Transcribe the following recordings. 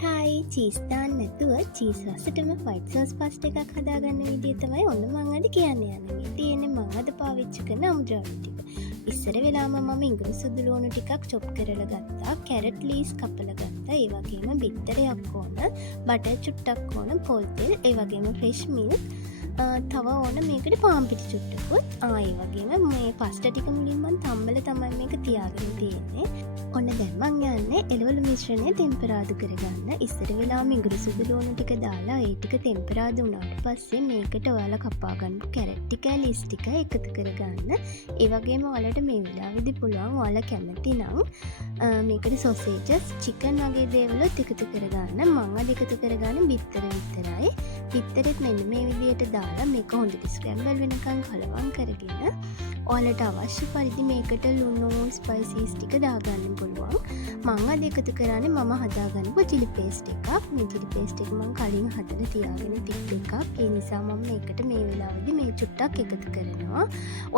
හයි cheese දාන්න නැතුව cheese රසටම white sauce පාස්ටා එකක් හදාගන්න විදිය තමයි ඔන්න මම අද කියන්න යන්නේ. තියෙන්නේ මම අද පාවිච්චි කරන අමුද්‍රව්‍ය ටික. ඉස්සර වෙලාම මම ඉංග්‍රීසි සුදු ලුණු ටිකක් චොප් කරලා ගත්තා. කැරට් ලීස් කපලා ගත්තා. ඒ වගේම බිත්තරයක් ඕන, බටර් චුට්ටක් ඕන, පොල් තෙල්, ඒ වගේම ෆ්‍රෙෂ් මිල්ක්, තව ඕන මේකට පාන් පිටි චුට්ටකුත්. ඒ වගේම මේ පාස්ටා ටික මුලින්ම තම්බල තමයි මේක තියාගෙන තියෙන්නේ. ඔන්න දැන් මං යන්නේ එළවලු මිශ්‍රණය ටෙම්පරාදු කරගන්න. ඉස්සර වෙලාවම ඉඟුරු සුදු ලුණු ටික දාලා ඒ ටික ටෙම්පරාදු වුණාට පස්සේ මේකට ඔයාලා කපා ගන්න කැරට් ටික, ලීස් ටික එකතු කරගන්න. ඒ වගේම ඔයාලට මේ වෙලාවේදී පුළුවන් ඔයාලා කැමති නම් මේකට සොසේජස්, චිකන් වගේ දේවලුත් එකතු කරගන්න. මම අද එකතු කරගන්නේ බිත්තර විතරයි. බිත්තරෙත් මෙන්න මේ විදිහට දාලා මේක හොඳට ස්ක්‍රැම්බල් වෙනකන් කලවම් කරගෙන ඔයාලට අවශ්‍ය පරිදි මේකට ලුණු, ස්පයිසිස් ටික දාගන්න පුළුවන්. මම අද එකතු කරන්නේ මම හදාගන්නපු චිලි පේස්ට් එකක්. මේ චිලි පේස්ට් එක මම කලින් හදලා තියාගෙන තිබ්බ එකක්. ඒ නිසා මම මේකට මේ වෙලාවේදී මේ චුට්ටක් එකතු කරනවා.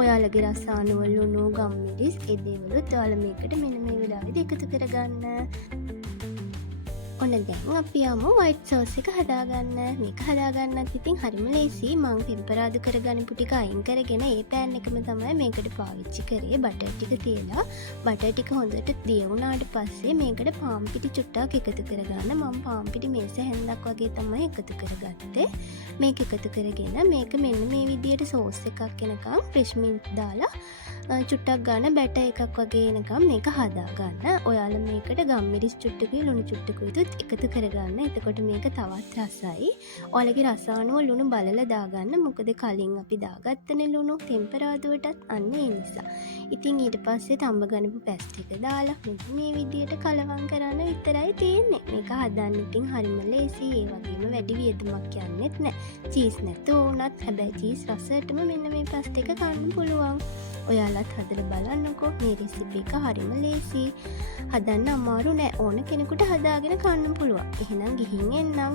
ඔයාලගේ රස අනුව ලුණු, ගම්මිරිස්, ඒ දේවලුත් ඔයාලා මේකට මෙන්න මේ වෙලාවේදී එකතු කරගන්න. ඔන්න දැන් අපි යමු වයිට් සෝස් එක හදාගන්න. මේක හදාගන්නත් ඉතින් හරිම ලේසි. මං ටෙම්පරාදු කරගන්නපු ටික අයින් කරගෙන ඒ පෑන් එකම තමයි මේකට පාවිච්චි කරේ. බටර් ටික තියලා බටර් ටික හොඳට දිය වුණාට පස්සේ මේකට පාන් පිටි චුට්ටක් එකතු කරගන්න. මම පාන් පිටි මේස හැන්දක් වගේ තමයි එකතු කරගත්තේ. මේක එකතු කරගෙන මේක මෙන්න මේ විදියට සෝස් එකක් එනකම් ෆ්‍රෙෂ් මිල්ක් දාලා චුට්ටක් ගන්න බැටර් එකක් වගේ එනකම් මේක හදාගන්න. ඔයාලා මේකට ගම්මිරිස් චුට්ටකුයි ලුණු චුට්ටකුයි එකතු කරගන්න. එතකොට මේක තවත් රසයි. ඔයාලගේ රස අනුව ලුණු බලලා දාගන්න. මොකද කලින් අපි දාගත්තනේ ලුණු ටෙම්පරාදුවටත් අන්න ඒ නිසා. ඉතින් ඊට පස්සේ තඹ ගන්නපු පැස්ට් එක දාලා මේ විදියට කලවම් කරන්න විතරයි තියෙන්නේ. මේක හදන්න ඉතින් හරිම ලේසි. ඒ වගේම වැඩි වියදමක් යන්නෙත් නැහැ. චීස් නැතුව උනත් හැබැයි චීස් රසයටම මෙන්න මේ පැස්ට් එක කන්න පුළුවන්. ඔයාලත් හදලා බලන්නකෝ. මේ රෙසිපි එක හරිම ලේසි. හදන්න අමාරු නෑ. ඕන කෙනෙකුට හදාගෙන කන්න පුළුවන්. එහෙනම් ගිහින් එන්නම්.